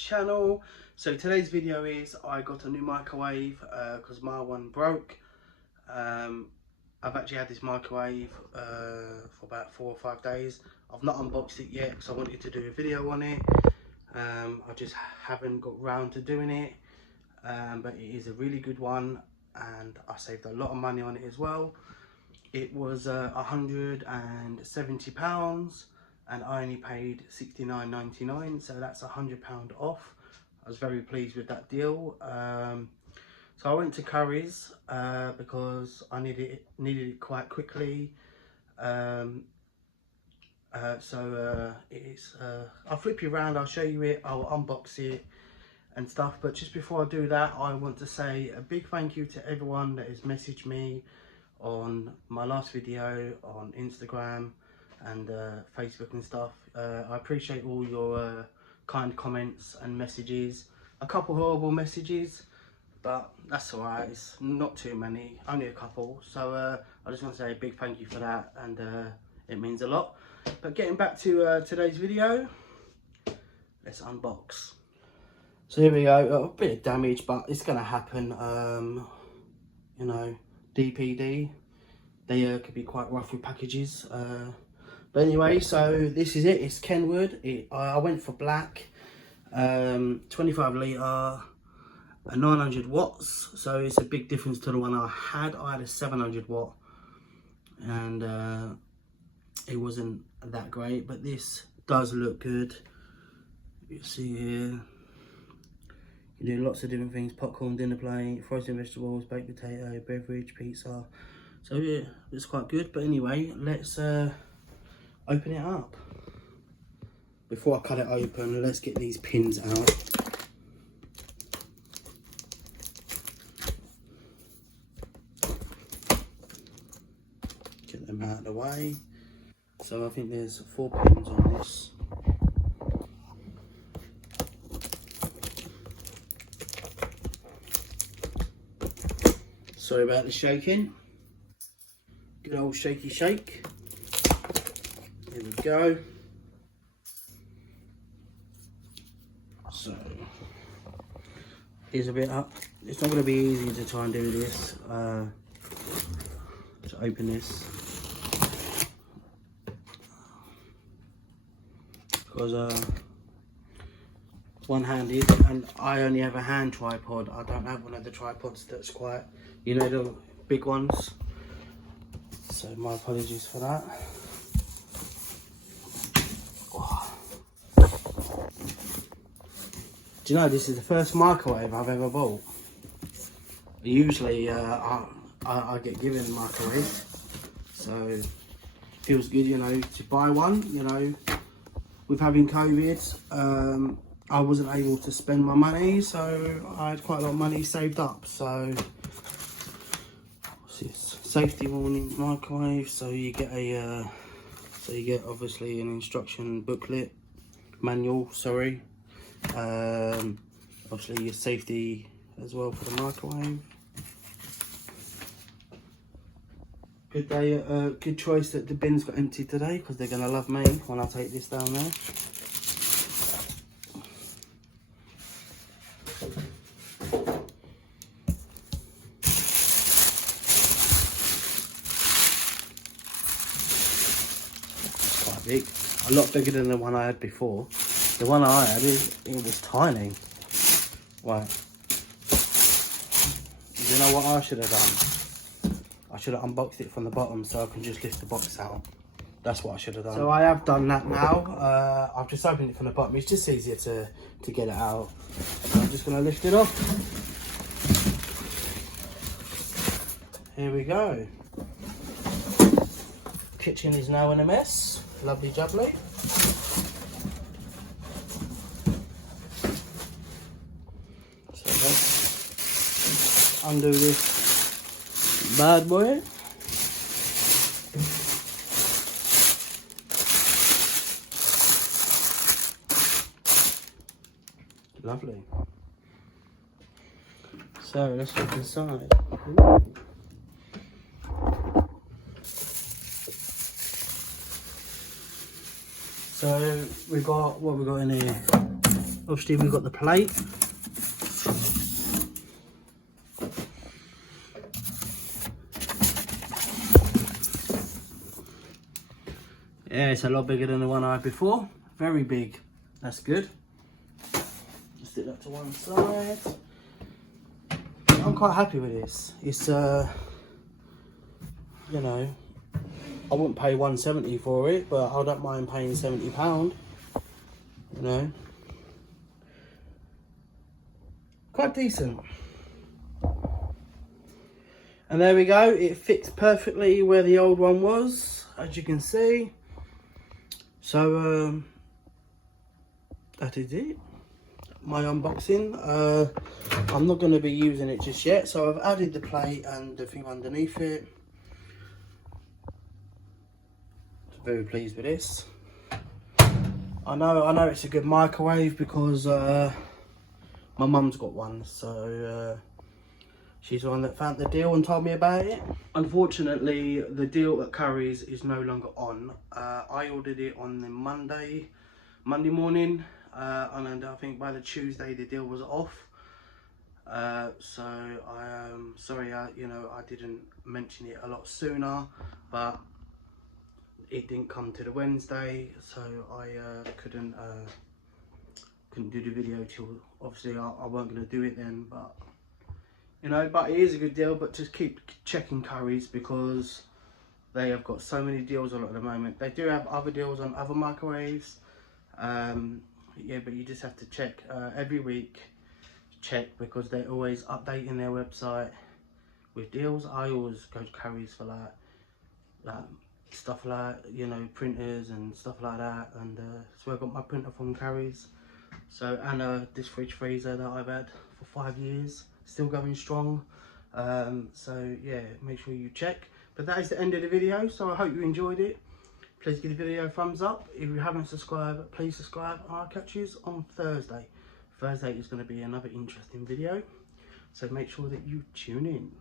channel. So today's video is I got a new microwave because my one broke. I've actually had this microwave for about 4 or 5 days. I've not unboxed it yet because I wanted to do a video on it. I just haven't got round to doing it, but it is a really good one and I saved a lot of money on it as well. It was £170 and I only paid £69.99, so that's £100 off. I was very pleased with that deal. So I went to Curry's because I needed it quite quickly. I'll flip you around, I'll show you it, I'll unbox it and stuff. But just before I do that, I want to say a big thank you to everyone that has messaged me on my last video on Instagram and Facebook and stuff. I appreciate all your kind comments and messages. A couple horrible messages, but that's alright, it's not too many, only a couple. So I just want to say a big thank you for that, and it means a lot. But getting back to today's video, let's unbox. So here we go, a bit of damage, but it's gonna happen. You know, DPD, they could be quite rough with packages. But anyway, so this is it. It's Kenwood. I went for black, 25 litre, 900 watts. So it's a big difference to the one I had. I had a 700 watt, and it wasn't that great. But this does look good. You see here, you do lots of different things: popcorn, dinner plate, frozen vegetables, baked potato, beverage, pizza. So yeah, it's quite good. But anyway, let's open it up. Before I cut it open, let's get these pins out. Get them out of the way. So I think there's 4 pins on this. Sorry about the shaking. Good old shaky shake. Here we go. So here's a bit up. It's not going to be easy to try and do this. To open this, because one-handed, and I only have a hand tripod. I don't have one of the tripods that's quite, you know, the big ones. So my apologies for that. Do you know, this is the first microwave I've ever bought. Usually I get given a microwave, so it feels good, you know, to buy one. You know, with having COVID, I wasn't able to spend my money, so I had quite a lot of money saved up. So what's this? Safety warning microwave. So you get a obviously an instruction booklet, manual, sorry. Obviously your safety as well for the microwave. Good day, good choice that the bins got empty today, because they're gonna love me when I take this down there. Quite big, a lot bigger than the one I had before. The one I had, it was tiny. Right. You know what I should have done? I should have unboxed it from the bottom so I can just lift the box out. That's what I should have done. So I have done that now. I've just opened it from the bottom. It's just easier to get it out. So I'm just going to lift it off. Here we go. Kitchen is now in a mess. Lovely jubbly. Undo this bad boy. Lovely. So let's look inside. Ooh. So we've got, what we got in here? Obviously we've got the plate. Yeah, it's a lot bigger than the one I had before. Very big. That's good. Just stick that to one side. I'm quite happy with this. It's you know, I wouldn't pay 170 for it, but I don't mind paying £70. You know, quite decent. And there we go. It fits perfectly where the old one was, as you can see. So that is it, my unboxing. I'm not going to be using it just yet, so I've added the plate and the thing underneath it. Very pleased with this. I know it's a good microwave because my mum's got one, so she's the one that found the deal and told me about it. Unfortunately, the deal at Curry's is no longer on. I ordered it on the Monday morning, and I think by the Tuesday the deal was off. So I am sorry, you know, I didn't mention it a lot sooner, but it didn't come to the Wednesday, so I couldn't do the video till, obviously I weren't going to do it then, but you know, but it is a good deal. But just keep checking Curry's because they have got so many deals on at the moment. They do have other deals on other microwaves, yeah, but you just have to check every week, check, because they're always updating their website with deals. I always go to Curry's for like stuff like, you know, printers and stuff like that, and so I got my printer from Curry's. So, and this fridge freezer that I've had for 5 years, still going strong. So yeah, make sure you check. But that is the end of the video, so I hope you enjoyed it. Please give the video a thumbs up. If you haven't subscribed, please subscribe. I'll catch you on Thursday. Thursday is going to be another interesting video, so make sure that you tune in.